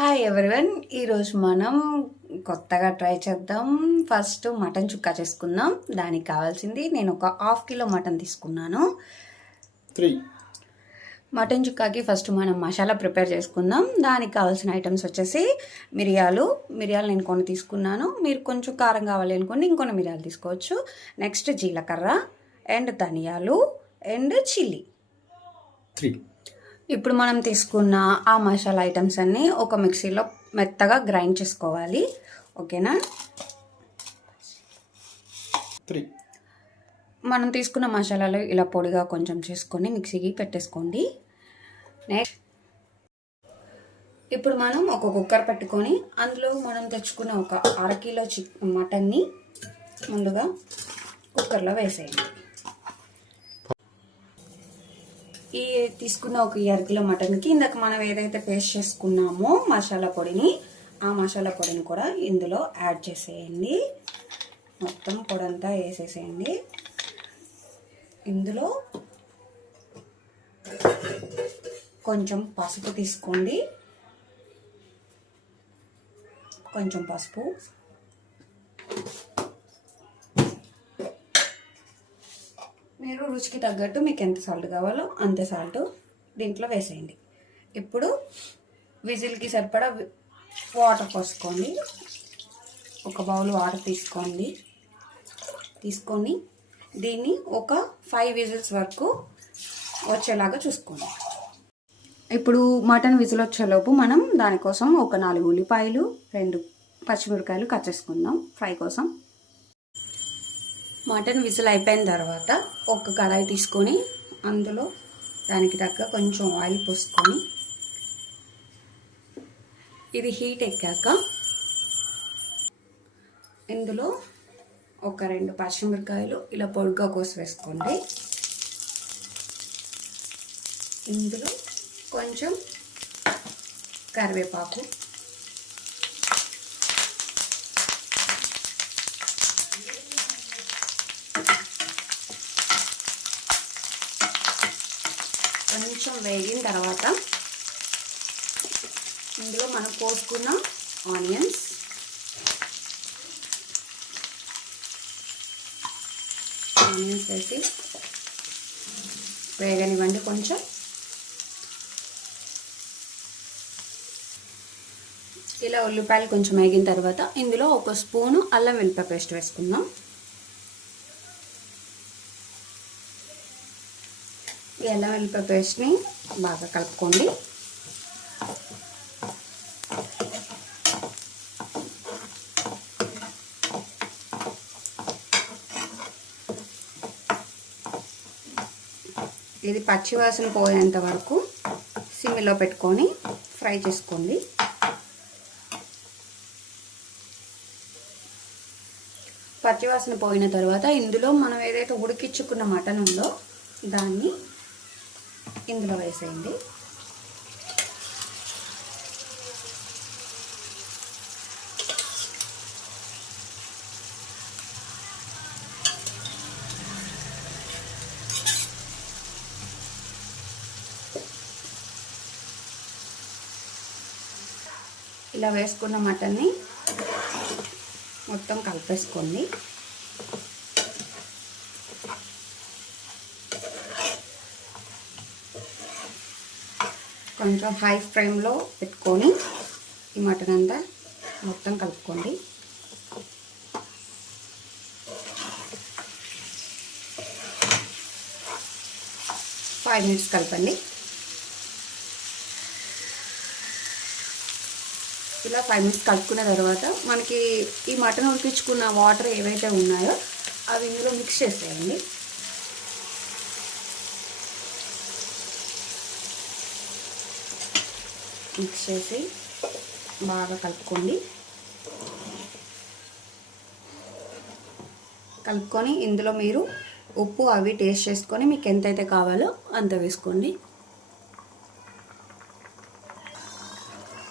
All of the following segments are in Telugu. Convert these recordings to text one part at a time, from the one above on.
హాయ్ ఎవరివన్, ఈరోజు మనం కొత్తగా ట్రై చేద్దాం. ఫస్ట్ మటన్ చుక్కా చేసుకుందాం. దానికి కావాల్సింది నేను ఒక ½ కిలో మటన్ తీసుకున్నాను. మటన్ చుక్కాకి ఫస్ట్ మనం మసాలా ప్రిపేర్ చేసుకుందాం. దానికి కావాల్సిన ఐటమ్స్ వచ్చేసి మిరియాలు నేను కొన్ని తీసుకున్నాను. మీరు కొంచెం కారం కావాలి అనుకోండి ఇంకొన్ని మిరియాలు తీసుకోవచ్చు. నెక్స్ట్ జీలకర్ర అండ్ ధనియాలు అండ్ చిల్లీ. ఇప్పుడు మనం తీసుకున్న ఆ మసాలా ఐటమ్స్ అన్నీ ఒక మిక్సీలో మెత్తగా గ్రైండ్ చేసుకోవాలి. ఓకేనా? మనం తీసుకున్న మసాలాలు ఇలా పొడిగా కొంచెం చేసుకొని మిక్సీకి పెట్టేసుకోండి. నెక్స్ట్ ఇప్పుడు మనం ఒక కుక్కర్ పెట్టుకొని అందులో మనం తెచ్చుకున్న ఒక అరకిలో మటన్ని ముందుగా కుక్కర్లో వేసేయండి. ఈ తీసుకున్న ఒక 1/2 కిలో మటన్కి ఇందాక మనం ఏదైతే పేస్ట్ చేసుకున్నామో మసాలా పొడిని, ఆ మసాలా పొడిని కూడా ఇందులో యాడ్ చేసేయండి. మొత్తం పొడంతా వేసేసేయండి. ఇందులో కొంచెం పసుపు తీసుకోండి. కొంచెం పసుపు, మీరు రుచికి తగ్గట్టు మీకు ఎంత సాల్ట్ కావాలో అంతే సాల్ట్ దీంట్లో వేసేయండి. ఇప్పుడు విజిల్కి సరిపడా వాటర్ పోసుకోండి. ఒక బౌల్ వాటర్ తీసుకొని దీన్ని ఒక 5 విజిల్స్ వరకు వచ్చేలాగా చూసుకోండి. ఇప్పుడు మటన్ విజిల్ వచ్చేలోపు మనం దానికోసం ఒక 4 ఉల్లిపాయలు 2 పచ్చిమిరపకాయలు కట్ చేసుకుందాం ఫ్రై కోసం. మటన్ విజిల్ అయిపోయిన తర్వాత ఒక కడాయి తీసుకొని అందులో దానికి తగ్గ కొంచెం ఆయిల్ పోసుకొని ఇది హీట్ ఎక్కాక ఇందులో ఒక 2 పచ్చిమిరపకాయలు ఇలా పొడిగా కోసి వేసుకోండి. ఇందులో కొంచెం కరివేపాకు, కొంచెం వేగిన తర్వాత ఇందులో మనం కోసుకున్న ఆనియన్స్, వేసి వేగనివ్వండి. కొంచెం ఇలా ఉల్లిపాయలు కొంచెం వేగిన తర్వాత ఇందులో ఒక స్పూను అల్లం వెల్లుల్లి పేస్ట్ వేసుకుందాం. ఈ అల్లం వెల్లుల్లి పేస్ట్ని బాగా కలుపుకోండి. ఇది పచ్చివాసన పోయేంత వరకు సిమ్లో పెట్టుకొని ఫ్రై చేసుకోండి. పచ్చివాసన పోయిన తర్వాత ఇందులో మనం ఏదైతే ఉడికించుకున్న మటన్ ఉందో దాన్ని ఇందులో వేసేయండి. ఇలా వేసుకున్న మటన్ని మొత్తం కలిపేసుకోండి. కొంచెం హై ఫ్లేమ్లో పెట్టుకొని ఈ మటన్ అంతా మొత్తం కలుపుకోండి. ఫైవ్ మినిట్స్ కలపండి. ఇలా 5 మినిట్స్ కలుపుకున్న తర్వాత మనకి ఈ మటన్ ఉడికించుకున్న వాటర్ ఏవైతే ఉన్నాయో అవి ఇందులో మిక్స్ చేసేయండి. మిక్స్ చేసి బాగా కలుపుకోండి. కలుపుకొని ఇందులో మీరు ఉప్పు అవి టేస్ట్ చేసుకొని మీకు ఎంతైతే కావాలో అంత వేసుకోండి.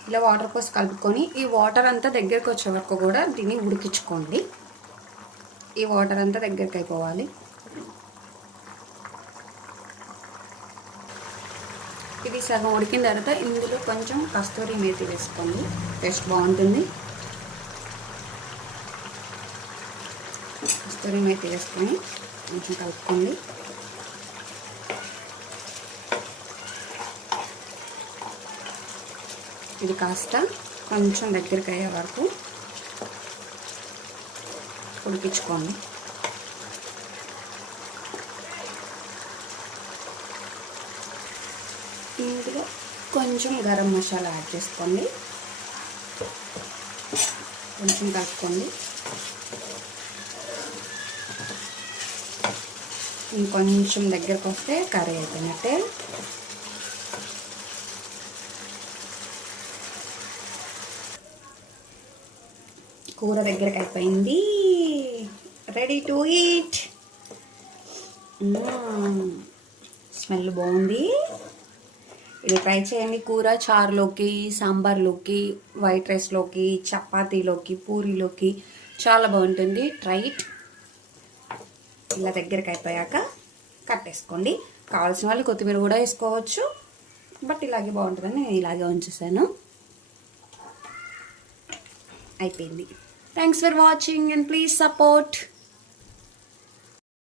ఇలా వాటర్ పోసి కలుపుకొని ఈ వాటర్ అంతా దగ్గరికి వచ్చే వరకు కూడా దీన్ని ఉడికించుకోండి. ఈ వాటర్ అంతా దగ్గరికి అయిపోవాలి. ఇది ఇది సగం ఉడికిన తర్వాత ఇందులో కొంచెం కస్తూరి మేతి వేసుకోండి, టేస్ట్ బాగుంటుంది. కస్తూరి మేతి వేసుకొని కొంచెం కలుపుకోండి. ఇది కాస్త కొంచెం దగ్గరికి అయ్యే వరకు ఉడికించుకోండి. ఇందులో కొంచెం గరం మసాలా యాడ్ చేసుకోండి, కొంచెం కలుపుకోండి. ఇంకొంచెం దగ్గరకు వస్తే కర్రీ అయిపోయినట్టే. కూర దగ్గరకు అయిపోయింది, రెడీ టు ఈట్. స్మెల్ బాగుంది. ఇది ట్రై చేయండి. కూర చారులోకి, సాంబార్లోకి, వైట్ రైస్లోకి, చపాతీలోకి, పూరీలోకి చాలా బాగుంటుంది. Try it. ఇలా దగ్గరికి అయిపోయాక కట్టేసుకోండి. కావాల్సిన వాళ్ళు కొత్తిమీర కూడా వేసుకోవచ్చు, బట్ ఇలాగే బాగుంటుందని నేను ఇలాగే ఉంచేసాను. అయిపోయింది. Thanks for watching and please support.